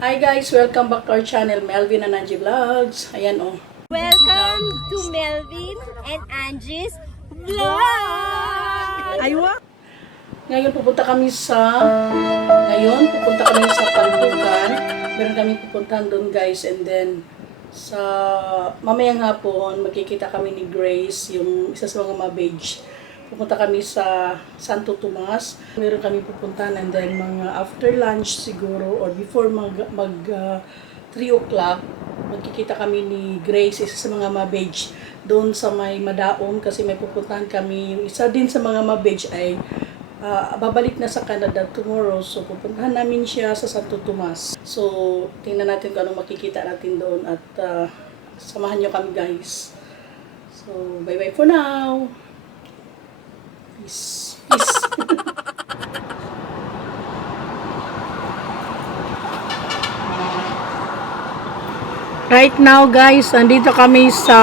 Hi guys, welcome back to our channel, Melvin and Angie Vlogs. Ayan oh. Welcome to Melvin and Angie's Vlog! Aywa! Ngayon pupunta kami sa Pantukan. Meron kami pupuntahan doon guys, and then sa mamayang hapon magkikita kami ni Grace, yung isa sa mga mabage. Pupunta kami sa Santo Tomas. Meron kami pupuntahan, and then mga after lunch siguro or before mag 3 o'clock magkikita kami ni Grace, isa sa mga mabage doon sa may Madaom, kasi may pupuntahan kami. Yung isa din sa mga mabage ay babalik na sa Canada tomorrow, so pupuntahan namin siya sa Santo Tomas. So tingnan natin kung anong makikita natin doon, at samahan nyo kami guys. So bye bye for now. Peace. Peace. Right now guys, nandito kami sa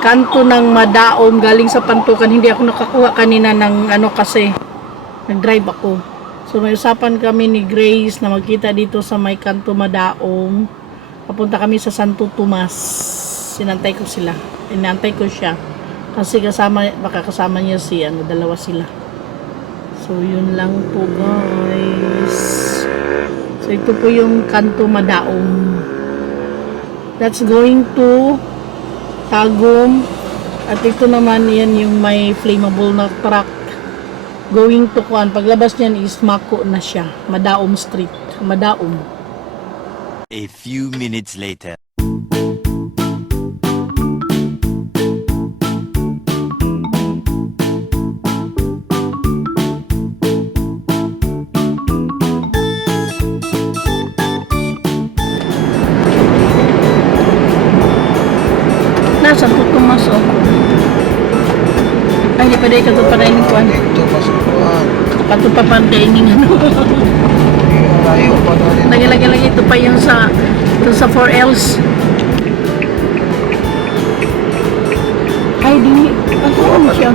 kanto ng Madaom, galing sa Pantukan. Hindi ako nakakuha kanina ng ano kasi nag-drive ako. So may usapan kami ni Grace na magkita dito sa may kanto Madaom. Papunta kami sa Santo Tomas. Sinantay ko sila. Inantay ko siya. Kasi baka kasama niya dalawa sila. So yun lang po guys. So ito po yung kanto Madaom. That's going to Tagum. At ito naman yan yung may flammable na truck. Going to Kuan. Paglabas niyan is Mako na siya. Madaom Street. Madaom. A few minutes later. Santo Tomas oh. Ay, di pa dahil katong pa rin kuan. Ito pasukuan. Katong pa pa kaining ano. Layo pa na rin. Lagi-lagi ito pa yung sa 4Ls. Ay, di. Ako siya.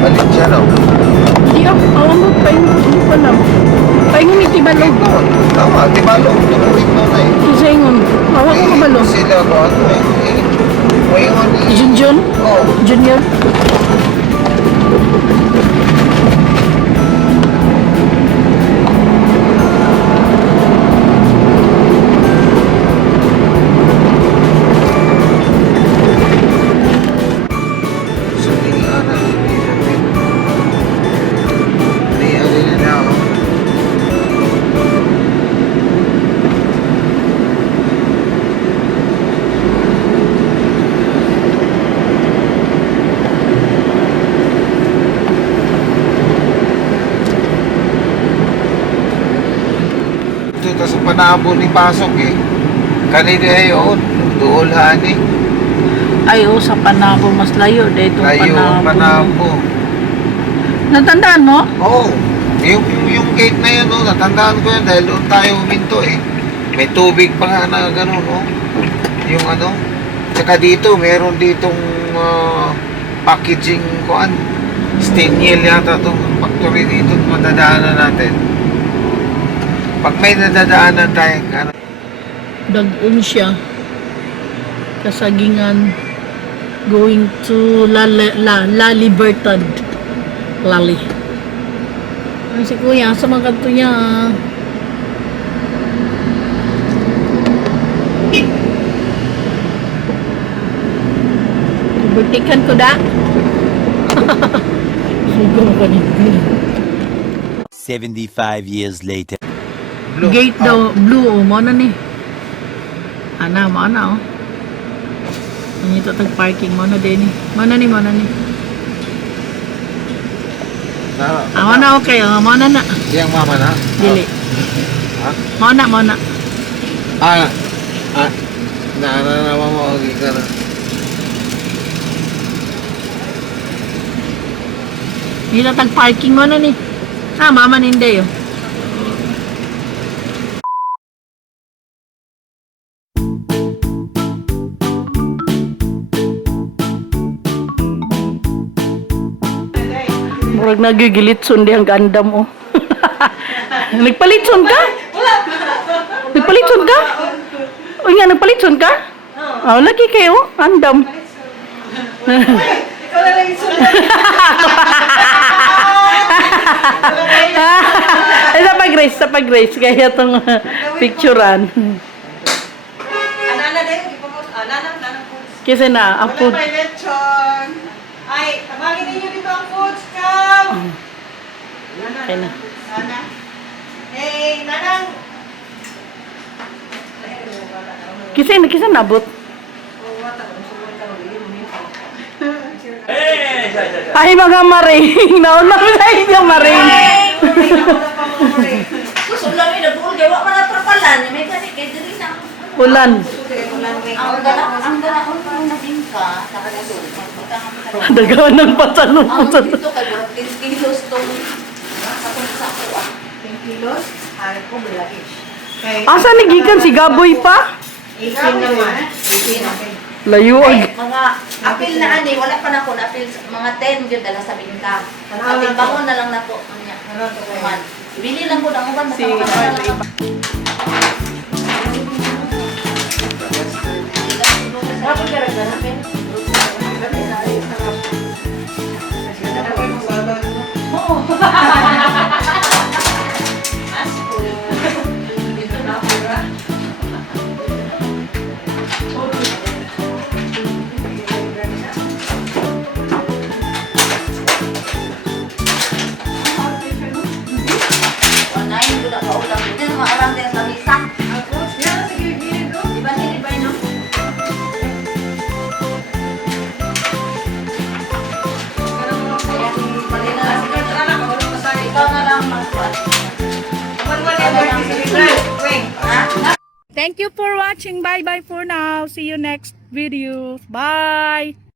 Balik siya, no? Di ako, awang mo pa yung hindi ko alam. Paingon iti balog. Tama, di ba lo? Tumuhin mo na eh. Isa ingon. Awang ko balog. Sila ko, ano eh. Waingon ni... Junjun? Oo. Junior? Ito sa panabo ni Pasok eh. Kanina yun, dool hani. Ay, oh, sa Panabo. Mas layo. Dito Layo ang Panabo. Natandaan mo? Oo. Yung gate na yun, no, natandaan ko yun dahil doon tayo huminto eh. May tubig pa nga na gano'n, no? Yung ano. Tsaka dito, meron ditong packaging kuan. Steniel yata itong factory dito, madadaanan natin. Pag may nadadaanan tayo, ano, Dagun siya. Kasagingan. Going to La Libertad. Lali. Ay, si Kuya, sa mga kanto niya. Bertikan ko da. Siguro ko nito. 75 years later. blue. Gate daw, blue, o, mo na ni. Ana, mo na, oh. Ano ito tag-parking? Mo na din eh. Mo na ni. Mo na okay. Mo na na. Yang mama na? Dili. Ha? Mo na. Mama, okay ka na. Dito tag-parking mo na ni. Mama hindi yun. Murag nagigilitson di ang ganda mo. Nagpalitson ka? Nagpalitson ka? Uy nga, nagpalitson ka? Oo. Lagi kayo. Andam. Ikaw na lang yung sulat. Sa pag-race. Kaya itong picturean. Anana din, ipapos. Nanang foods. Kasi na, ang food. Wala may lechon. Ay, tabagin ninyo dito ang foods, come. Okay na. Nana. Hey, nanang. Kisa nabot. Ay, mga maring. Nauna mo na yung maring. Susulami na buol kay wa man atrapalan may kasi kay diri sa Ulan. ang dala ko na din ka sa kanila. Dagawan ng patanong Ang po. dito kay 10 kilos tong atong sa ako. 10 kilos. Harap ko bilaish. Okay. Asa ni gikan si Gaboy pa? 18 naman. 18 naman. Layo ag. Mga apil na ani wala pa na ko na apil mga 10 gyud dala sa bingka. Ating bangon na lang nako anya. Man. Bili lang ko ang uban Si Dapat gara-gara pen. Wanain ko na kaulang din maarang din sa misa. Di ba ni ba no? Ikaw na lang magkuhan. Thank you for watching. Bye-bye for now. See you next video. Bye.